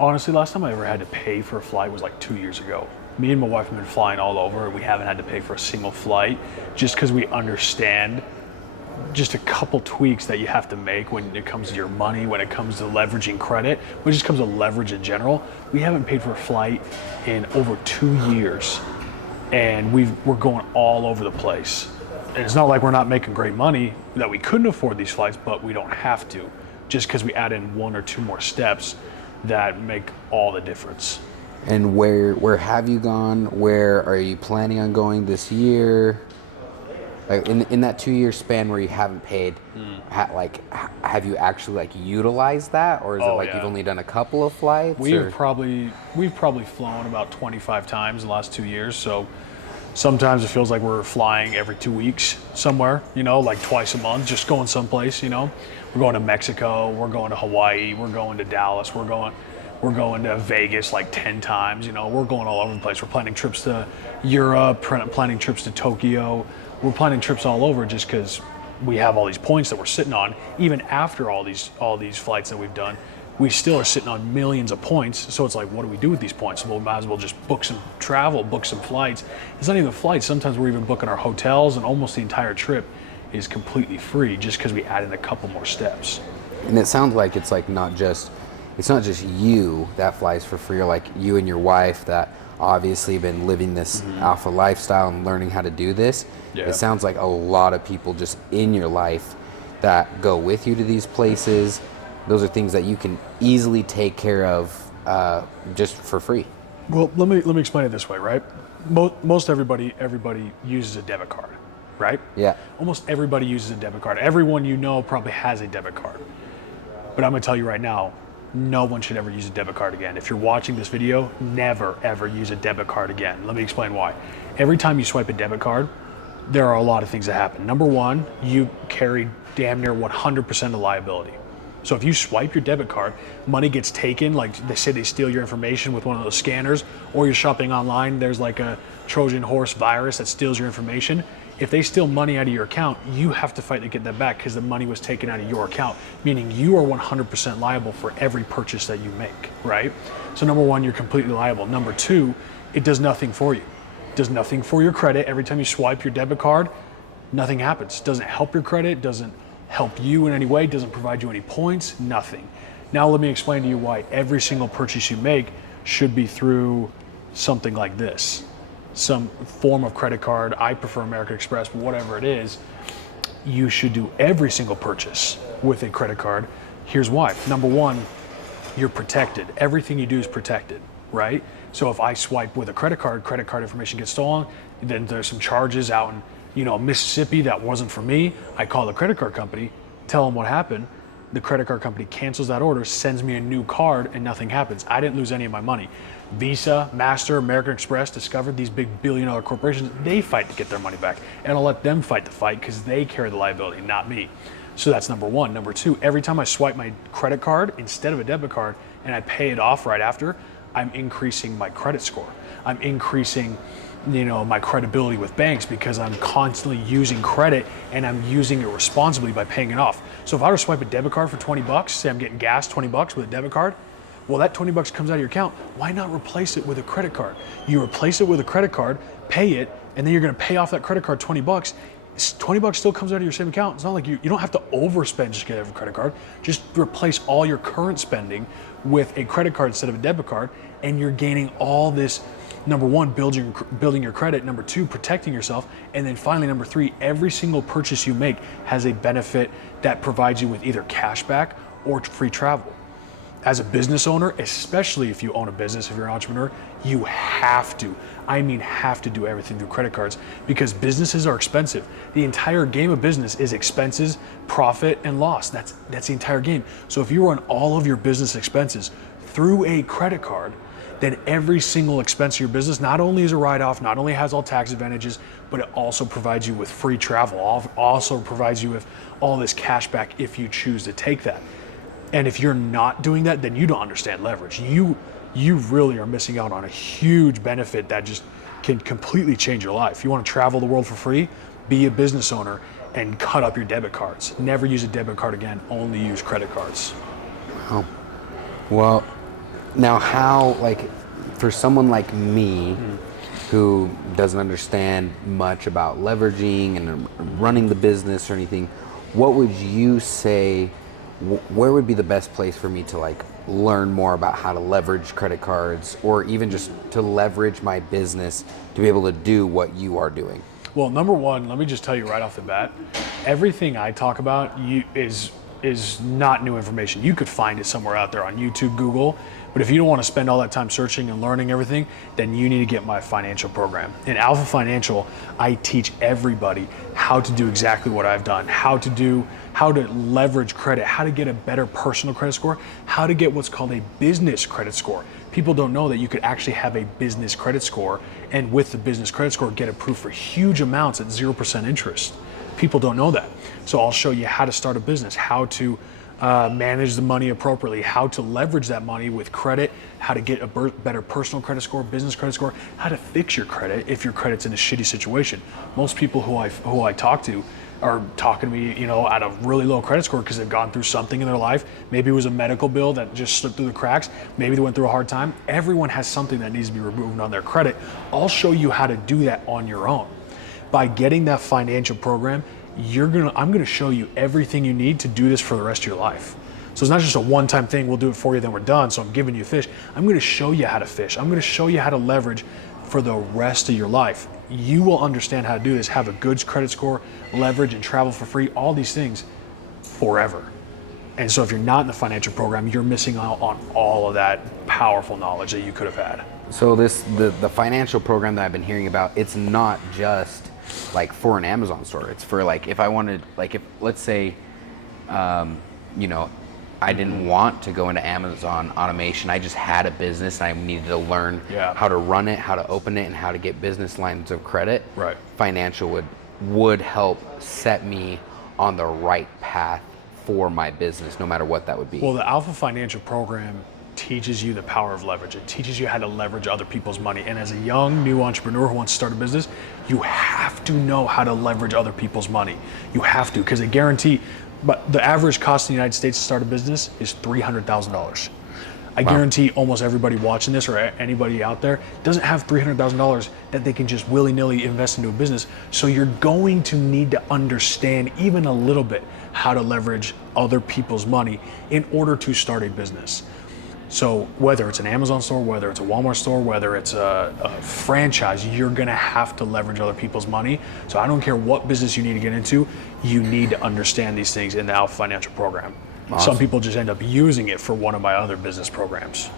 Honestly, last time I ever had to pay for a flight was like 2 years ago. Me and my wife have been flying all over. We haven't had to pay for a single flight just because we understand just a couple tweaks that you have to make when it comes to your money, when it comes to leveraging credit, when it just comes to leverage in general. We haven't paid for a flight in over 2 years, and we're going all over the place. And it's not like we're not making great money, that we couldn't afford these flights, but we don't have to, just because we add in one or two more steps that make all the difference. And where have you gone? Where are you planning on going this year? Like in that 2 year span where you haven't paid, have you actually utilized that, or is it Yeah. you've only done a couple of flights? We've probably flown about 25 times in the last 2 years. So sometimes it feels like we're flying every 2 weeks somewhere, like twice a month, just going someplace, We're going to Mexico, we're going to Hawaii, we're going to Dallas, we're going to Vegas like 10 times, we're going all over the place. We're planning trips to Europe, planning trips to Tokyo. We're planning trips all over just because we have all these points that we're sitting on. Even after all these flights that we've done, we still are sitting on millions of points. So it's like, what do we do with these points? Well, we might as well just book some travel, book some flights. It's not even flights. Sometimes we're even booking our hotels, and almost the entire trip is completely free just because we add in a couple more steps. And it sounds like it's not just you that flies for free, or you and your wife that obviously been living this alpha lifestyle and learning how to do this. Yeah. It sounds like a lot of people just in your life that go with you to these places. Those are things that you can easily take care of just for free. Well, let me explain it this way, right? Most everybody uses a debit card, right? Yeah. Almost everybody uses a debit card. Everyone probably has a debit card. But I'm gonna tell you right now, no one should ever use a debit card again. If you're watching this video, never ever use a debit card again. Let me explain why. Every time you swipe a debit card, there are a lot of things that happen. Number one, you carry damn near 100% of liability. So if you swipe your debit card, money gets taken, like they say they steal your information with one of those scanners, or you're shopping online, there's like a Trojan horse virus that steals your information. If they steal money out of your account, you have to fight to get that back because the money was taken out of your account, meaning you are 100% liable for every purchase that you make, right? So number one, you're completely liable. Number two, it does nothing for you. It does nothing for your credit. Every time you swipe your debit card, nothing happens. It doesn't help your credit, doesn't help you in any way, doesn't provide you any points, nothing. Now let me explain to you why every single purchase you make should be through something like this. Some form of credit card. I prefer American Express, but whatever it is, you should do every single purchase with a credit card. Here's why. Number one, you're protected. Everything you do is protected, right? So if I swipe with a credit card information gets stolen, then there's some charges out in Mississippi that wasn't for me. I call the credit card company, tell them what happened. The credit card company cancels that order, sends me a new card, and nothing happens. I didn't lose any of my money. Visa, Master, American Express, Discover, these big billion-dollar corporations, they fight to get their money back. And I'll let them fight the fight because they carry the liability, not me. So that's number one. Number two, every time I swipe my credit card instead of a debit card and I pay it off right after, I'm increasing my credit score. I'm increasing my credibility with banks because I'm constantly using credit and I'm using it responsibly by paying it off. So if I were to swipe a debit card for 20 bucks, say I'm getting gas 20 bucks with a debit card, well, that 20 bucks comes out of your account. Why not replace it with a credit card? You replace it with a credit card, pay it, and then you're gonna pay off that credit card 20 bucks. 20 bucks still comes out of your same account. It's not like you don't have to overspend just to get a credit card. Just replace all your current spending with a credit card instead of a debit card, and you're gaining all this. Number one, building your credit. Number two, protecting yourself. And then finally, number three, every single purchase you make has a benefit that provides you with either cash back or free travel. As a business owner, especially if you own a business, if you're an entrepreneur, you have to do everything through credit cards because businesses are expensive. The entire game of business is expenses, profit, and loss. That's the entire game. So if you run all of your business expenses through a credit card, then every single expense of your business not only is a write-off, not only has all tax advantages, but it also provides you with free travel, also provides you with all this cash back if you choose to take that. And if you're not doing that, then you don't understand leverage. You really are missing out on a huge benefit that just can completely change your life. You want to travel the world for free? Be a business owner and cut up your debit cards. Never use a debit card again, only use credit cards. Wow. Well, Now, how, like, for someone like me who doesn't understand much about leveraging and running the business or anything, what would you say, where would be the best place for me to, like, learn more about how to leverage credit cards, or even just to leverage my business to be able to do what you are doing? Well, number one, let me just tell you right off the bat, everything I talk about is not new information. You could find it somewhere out there on YouTube, Google, but if you don't want to spend all that time searching and learning everything, then you need to get my financial program. In Alpha Financial, I teach everybody how to do exactly what I've done, how to leverage credit, how to get a better personal credit score, how to get what's called a business credit score. People don't know that you could actually have a business credit score, and with the business credit score, get approved for huge amounts at 0% interest. People don't know that. So I'll show you how to start a business, how to manage the money appropriately, how to leverage that money with credit, how to get a better personal credit score, business credit score, how to fix your credit if your credit's in a shitty situation. Most people who I talk to are talking to me, at a really low credit score because they've gone through something in their life. Maybe it was a medical bill that just slipped through the cracks. Maybe they went through a hard time. Everyone has something that needs to be removed on their credit. I'll show you how to do that on your own. By getting that financial program, I'm gonna show you everything you need to do this for the rest of your life. So it's not just a one-time thing, we'll do it for you, then we're done, so I'm giving you fish. I'm gonna show you how to fish. I'm gonna show you how to leverage for the rest of your life. You will understand how to do this, have a good credit score, leverage and travel for free, all these things forever. And so if you're not in the financial program, you're missing out on all of that powerful knowledge that you could have had. So the financial program that I've been hearing about, it's not just like for an Amazon store. It's for, like, if I wanted, like, if let's say, I didn't want to go into Amazon automation. I just had a business and I needed to learn how to run it, how to open it, and how to get business lines of credit. Right. Financial would help set me on the right path for my business, no matter what that would be. Well, the Alpha Financial program teaches you the power of leverage. It teaches you how to leverage other people's money. And as a young, new entrepreneur who wants to start a business, you have to know how to leverage other people's money. You have to, because they guarantee, but the average cost in the United States to start a business is $300,000. I guarantee almost everybody watching this or anybody out there doesn't have $300,000 that they can just willy-nilly invest into a business. So you're going to need to understand even a little bit how to leverage other people's money in order to start a business. So whether it's an Amazon store, whether it's a Walmart store, whether it's a franchise, you're gonna have to leverage other people's money. So I don't care what business you need to get into, you need to understand these things in the Alpha Financial program. Awesome. Some people just end up using it for one of my other business programs.